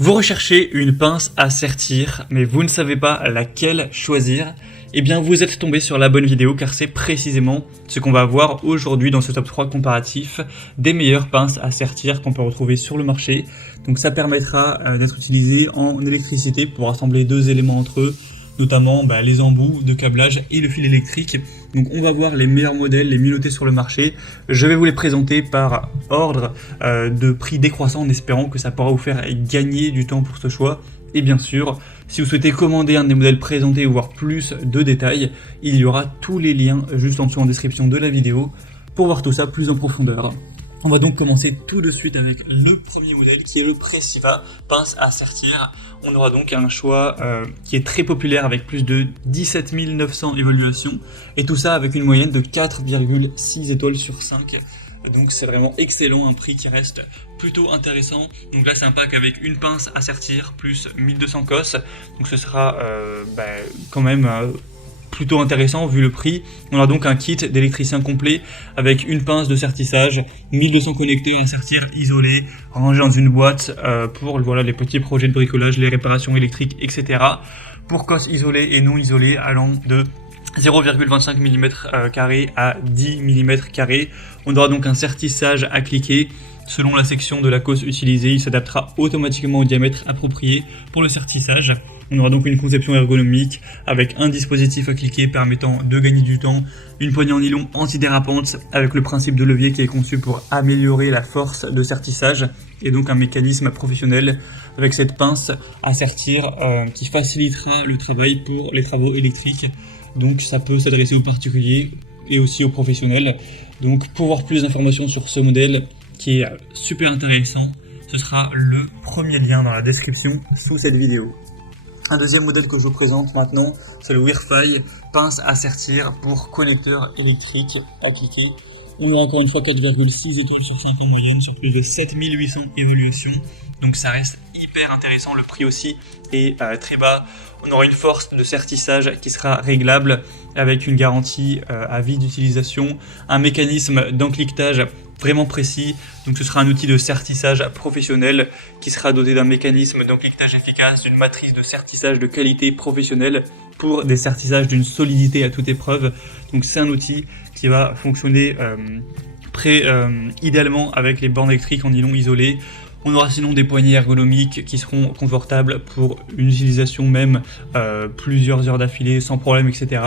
Vous recherchez une pince à sertir, mais vous ne savez pas laquelle choisir. Eh bien, vous êtes tombé sur la bonne vidéo car c'est précisément ce qu'on va voir aujourd'hui dans ce top 3 comparatif des meilleures pinces à sertir qu'on peut retrouver sur le marché. Donc ça permettra d'être utilisé en électricité pour assembler deux éléments entre eux, notamment les embouts de câblage et le fil électrique. Donc on va voir les meilleurs modèles, les mieux notés sur le marché. Je vais vous les présenter par ordre de prix décroissant en espérant que ça pourra vous faire gagner du temps pour ce choix. Et bien sûr, si vous souhaitez commander un des modèles présentés ou voir plus de détails, il y aura tous les liens juste en dessous en description de la vidéo pour voir tout ça plus en profondeur. On va donc commencer tout de suite avec le premier modèle qui est le Pressiva pince à sertir. On aura donc un choix qui est très populaire avec plus de 17 900 évaluations et tout ça avec une moyenne de 4,6 étoiles sur 5. Donc c'est vraiment excellent, un prix qui reste plutôt intéressant. Donc là c'est un pack avec une pince à sertir plus 1200 cos. Donc ce sera quand même plutôt intéressant vu le prix. On a donc un kit d'électricien complet avec une pince de sertissage, 1200 connecteurs à sertir isolés, rangés dans une boîte pour les petits projets de bricolage, les réparations électriques, etc. Pour cos isolés et non isolés allant de 0,25 mm² à 10 mm². On aura donc un sertissage à cliquer. Selon la section de la cos utilisée, il s'adaptera automatiquement au diamètre approprié pour le sertissage. On aura donc une conception ergonomique avec un dispositif à cliquer permettant de gagner du temps, une poignée en nylon antidérapante avec le principe de levier qui est conçu pour améliorer la force de sertissage et donc un mécanisme professionnel avec cette pince à sertir qui facilitera le travail pour les travaux électriques. Donc ça peut s'adresser aux particuliers et aussi aux professionnels. Donc pour voir plus d'informations sur ce modèle qui est super intéressant, ce sera le premier lien dans la description sous cette vidéo. Un deuxième modèle que je vous présente maintenant, c'est le Wirfy pince à sertir pour connecteur électrique à cliquer. On aura encore une fois 4,6 étoiles sur 5 en moyenne sur plus de 7800 évaluations. Donc ça reste hyper intéressant, le prix aussi est très bas. On aura une force de sertissage qui sera réglable avec une garantie à vie d'utilisation, un mécanisme d'encliquetage vraiment précis. Donc ce sera un outil de sertissage professionnel qui sera doté d'un mécanisme d'encliquetage efficace, d'une matrice de sertissage de qualité professionnelle pour des sertissages d'une solidité à toute épreuve. Donc c'est un outil qui va fonctionner idéalement avec les bornes électriques en nylon isolé. On aura sinon des poignées ergonomiques qui seront confortables pour une utilisation même plusieurs heures d'affilée sans problème, etc.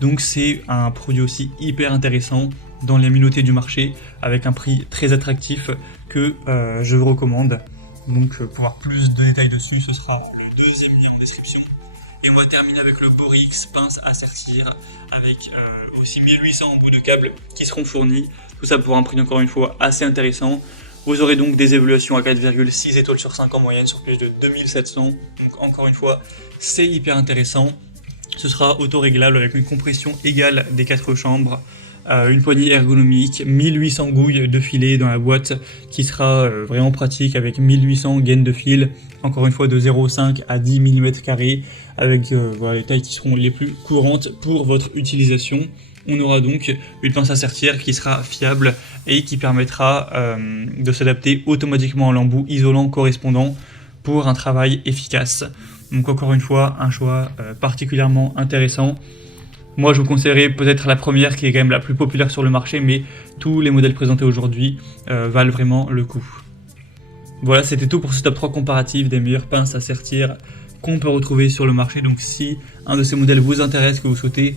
Donc c'est un produit aussi hyper intéressant dans les minautés du marché avec un prix très attractif que je vous recommande. Donc pour avoir plus de détails dessus, ce sera le deuxième lien en description. Et on va terminer avec le Borix pince à sertir avec aussi 1800 embouts de câbles qui seront fournis. Tout ça pour un prix encore une fois assez intéressant. Vous aurez donc des évaluations à 4,6 étoiles sur 5 en moyenne sur plus de 2700. Donc encore une fois, c'est hyper intéressant. Ce sera auto-réglable avec une compression égale des 4 chambres. Une poignée ergonomique, 1800 gouilles de filet dans la boîte qui sera vraiment pratique avec 1800 gaines de fil, encore une fois de 0,5 à 10 mm² avec les tailles qui seront les plus courantes pour votre utilisation. On aura donc une pince à sertir qui sera fiable et qui permettra de s'adapter automatiquement à l'embout isolant correspondant pour un travail efficace. Donc encore une fois, un choix particulièrement intéressant. Moi je vous conseillerais peut-être la première qui est quand même la plus populaire sur le marché, mais tous les modèles présentés aujourd'hui valent vraiment le coup. Voilà, c'était tout pour ce top 3 comparatif des meilleures pinces à sertir qu'on peut retrouver sur le marché. Donc si un de ces modèles vous intéresse, que vous souhaitez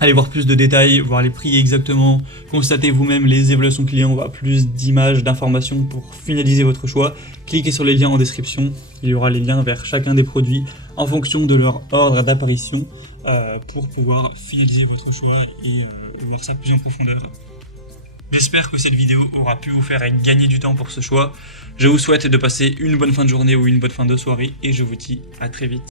aller voir plus de détails, voir les prix exactement, constater vous-même les évaluations clients, voir plus d'images, d'informations pour finaliser votre choix, cliquez sur les liens en description. Il y aura les liens vers chacun des produits en fonction de leur ordre d'apparition pour pouvoir finaliser votre choix et voir ça plus en profondeur. J'espère que cette vidéo aura pu vous faire gagner du temps pour ce choix. Je vous souhaite de passer une bonne fin de journée ou une bonne fin de soirée et je vous dis à très vite.